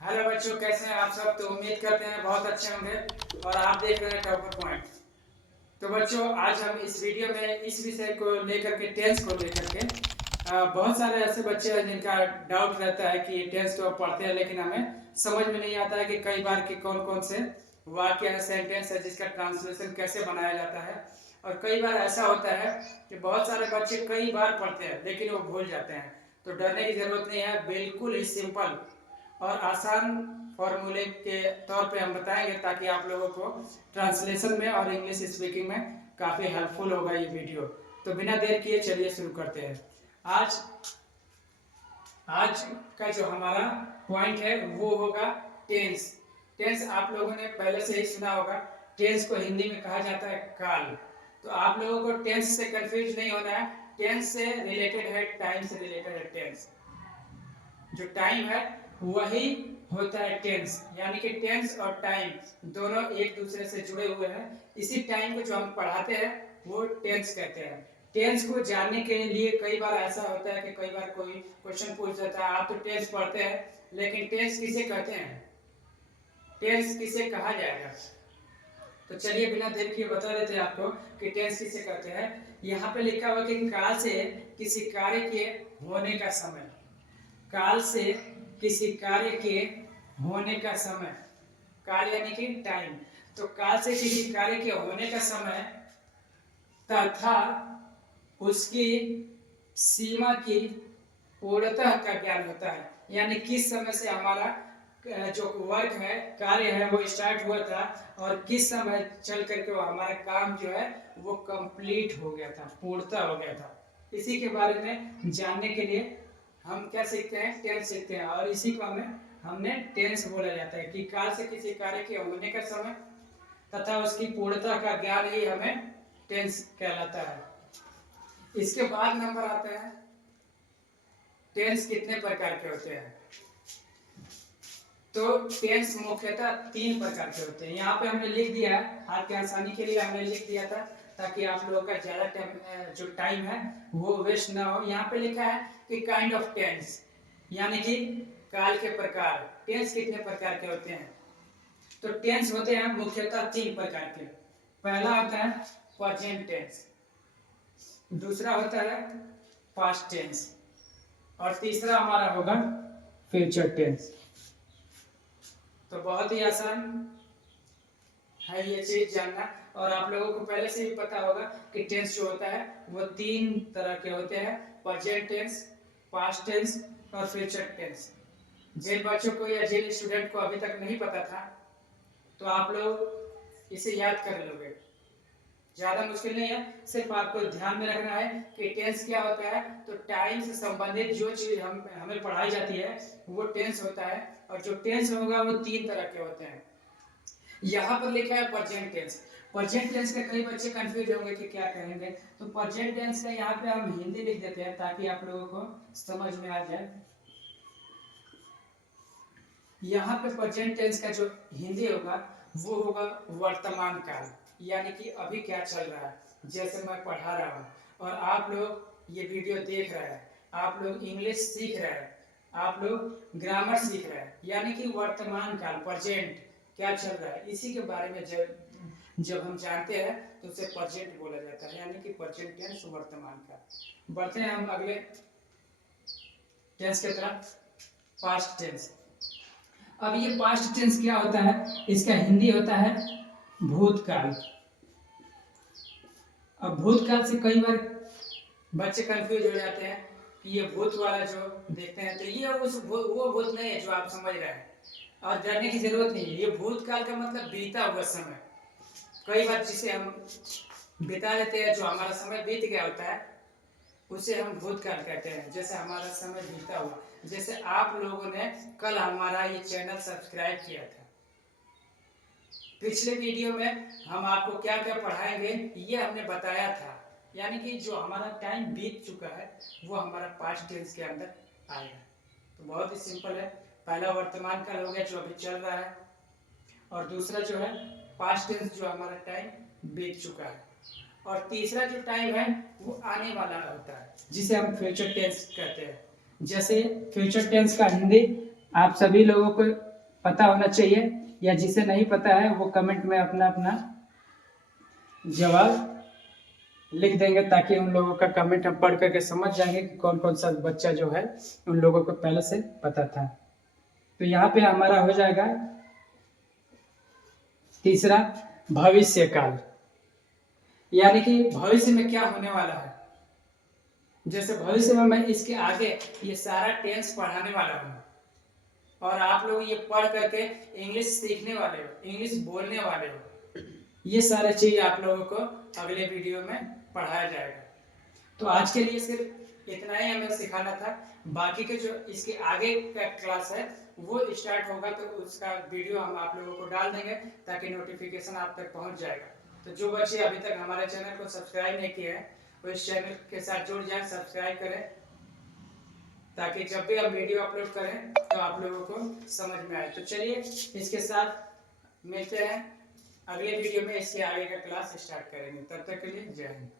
Hello बच्चों, कैसे हैं आप सब। तो उम्मीद करते हैं बहुत अच्छे होंगे और आप देख रहे हैं टॉपर पॉइंट। तो बच्चों, आज हम इस वीडियो में इस विषय को लेकर के टेंस को लेकर के बहुत सारे ऐसे बच्चे हैं जिनका डाउट रहता है कि टेंस तो पढ़ते हैं लेकिन हमें समझ में नहीं आता है कि कई बार के कौन कौन से वाक्य है, सेंटेंस है जिसका ट्रांसलेशन कैसे बनाया जाता है। और कई बार ऐसा होता है कि बहुत सारे बच्चे कई बार पढ़ते हैं लेकिन वो भूल जाते हैं। तो डरने की जरूरत नहीं है, बिल्कुल ही सिंपल और आसान फॉर्मूले के तौर पे हम बताएंगे ताकि आप लोगों को ट्रांसलेशन में और इंग्लिश स्पीकिंग में काफ़ी हेल्पफुल होगा ये वीडियो। तो बिना देर किए चलिए शुरू करते हैं। आज आज का जो हमारा पॉइंट है वो होगा टेंस। टेंस आप लोगों ने पहले से ही सुना होगा। टेंस को हिंदी में कहा जाता है काल। तो आप लोगों को टेंस से कंफ्यूज नहीं होना है। टेंस से रिलेटेड है, टाइम से रिलेटेड है टेंस। जो टाइम है वही होता है टेंस, यानी कि टेंस और टाइम दोनों एक दूसरे से जुड़े हुए हैं। इसी टाइम को जो हम पढ़ाते हैं वो टेंस कहते हैं। टेंस को जानने के लिए कई बार ऐसा होता है कि कई बार कोई क्वेश्चन पूछ देता है, आप तो टेंस पढ़ते हैं लेकिन टेंस किसे कहते हैं, टेंस किसे कहा जाएगा। तो चलिए बिना देर किए बता देते हैं आपको कि टेंस किसे कहते हैं। यहाँ पे लिखा हुआ कि काल से किसी कार्य के होने का समय, काल से किसी कार्य के होने का समय, काल यानी कि टाइम। तो काल से किसी कार्य के होने का समय तथा उसकी सीमा की पूर्णतः का ज्ञान होता है। यानी किस समय से हमारा जो वर्क है, कार्य है, वो स्टार्ट हुआ था और किस समय चल करके वो हमारा काम जो है वो कंप्लीट हो गया था, पूर्णतः हो गया था। इसी के बारे में जानने के लिए हम क्या सीखते हैं, टेंस सीखते हैं। और इसी को हमने टेंस बोला जाता है कि काल से किसी कार्य के होने का समय तथा उसकी पूर्णता का ज्ञान ही हमें टेंस कहलाता है। इसके बाद नंबर आता है टेंस कितने प्रकार के होते हैं। तो टेंस मुख्यतः 3 प्रकार के होते हैं। यहाँ पे हमने लिख दिया है, आपके आसानी के लिए हमने लिख दिया था ताकि आप लोगों का ज्यादा जो टाइम है वो वेस्ट ना हो। यहाँ पे लिखा है कि काइंड ऑफ टेंस, यानी कि काल के प्रकार। टेंस कितने प्रकार के होते हैं। तो टेंस होते हैं मुख्यतः 3 प्रकार के। पहला होता है प्रेजेंट टेंस, दूसरा होता है पास्ट टेंस और तीसरा हमारा होगा फ्यूचर टेंस। तो बहुत ही आसान है ये चीज जानना। और आप लोगों को पहले से भी पता होगा कि टेंस जो होता है वो 3 तरह के होते हैं, प्रेजेंट टेंस, पास्ट टेंस और फ्यूचर टेंस। जिन बच्चों को या जिन स्टूडेंट को अभी तक नहीं पता था तो आप लोग इसे याद कर लोगे, ज्यादा मुश्किल नहीं है। सिर्फ आपको ध्यान में रखना है कि टेंस क्या होता है। तो टाइम से संबंधित जो चीज हमें पढ़ाई जाती है वो टेंस होता है। और जो टेंस होगा वो 3 तरह के होते हैं। यहाँ पर लिखा है प्रेजेंट टेंस। प्रेजेंट टेंस के कई बच्चे कंफ्यूज होंगे कि क्या कहेंगे। तो प्रेजेंट टेंस का यहाँ पे हम हिंदी लिख देते हैं ताकि आप लोगों को समझ में आ जाए। यहाँ पे प्रेजेंट टेंस का जो हिंदी होगा वो होगा वर्तमान काल, यानी कि अभी क्या चल रहा है। जैसे मैं पढ़ा रहा हूँ और आप लोग ये वीडियो देख रहे हैं, आप लोग इंग्लिश सीख रहे हैं, आप लोग ग्रामर सीख रहे हैं, यानी कि वर्तमान काल, प्रेजेंट क्या चल रहा है, इसी के बारे में जब हम जानते हैं तो उसे प्रेजेंट बोला जाता है, यानी कि प्रेजेंट टेंस वर्तमान काल। बढ़ते हैं हम अगले टेंस की तरफ, पास्ट टेंस। अब ये पास्ट टेंस क्या होता है, इसका हिंदी होता है भूतकाल। अब भूतकाल से कई बार बच्चे कंफ्यूज हो जाते हैं कि ये भूत वाला जो देखते हैं तो ये वो भूत नहीं है जो आप समझ रहे हैं। और डरने की जरूरत नहीं है। ये भूतकाल का मतलब बीता हुआ समय। कई बार जिसे हम बिता देते हैं, जो हमारा समय बीत गया होता है उसे हम भूतकाल कहते हैं। जैसे हमारा समय बीता हुआ, जैसे आप लोगों ने कल हमारा ये चैनल सब्सक्राइब किया था। पिछले वीडियो में हम आपको क्या क्या पढ़ाएंगे ये हमने बताया था, यानी कि जो हमारा टाइम बीत चुका है वो हमारा पास्ट टेंस के अंदर आएगा। तो बहुत ही सिंपल है। पहला वर्तमान काल हो गया जो अभी चल रहा है, और दूसरा जो है पास्ट टेंस जो हमारा टाइम बीत चुका है, और तीसरा जो टाइम है वो आने वाला होता है जिसे हम फ्यूचर टेंस कहते हैं। जैसे फ्यूचर टेंस का हिंदी आप सभी लोगों को पता होना चाहिए, या जिसे नहीं पता है वो कमेंट में अपना अपना जवाब लिख देंगे, ताकि उन लोगों का कमेंट हम पढ़ करके समझ जाएंगे कि कौन कौन सा बच्चा जो है उन लोगों को पहले से पता था। तो यहाँ पे हमारा हो जाएगा तीसरा, भविष्य काल, यानी कि भविष्य में क्या होने वाला है। जैसे भविष्य में मैं इसके आगे ये सारा टेंस पढ़ाने वाला हूँ, और आप लोग ये पढ़ करके इंग्लिश सीखने वाले हो, इंग्लिश बोलने वाले हो। ये सारे चीज आप लोगों को अगले वीडियो में पढ़ाया जाएगा। तो आज के लिए सिर्फ इतना ही हमें सिखाना था। बाकी के जो इसके आगे का क्लास है वो स्टार्ट होगा, तो उसका वीडियो हम आप लोगों को डाल देंगे, ताकि नोटिफिकेशन आप तक पहुंच जाएगा। तो जो बच्चे अभी तक हमारे चैनल को सब्सक्राइब नहीं किए हैं वो इस चैनल के साथ जुड़ जाएं, सब्सक्राइब करें, ताकि जब भी हम वीडियो अपलोड करें तो आप लोगों को समझ में आए। तो चलिए इसके साथ मिलते हैं अगले वीडियो में, इसके आगे का क्लास स्टार्ट करेंगे। तब तक के लिए जय हिंद।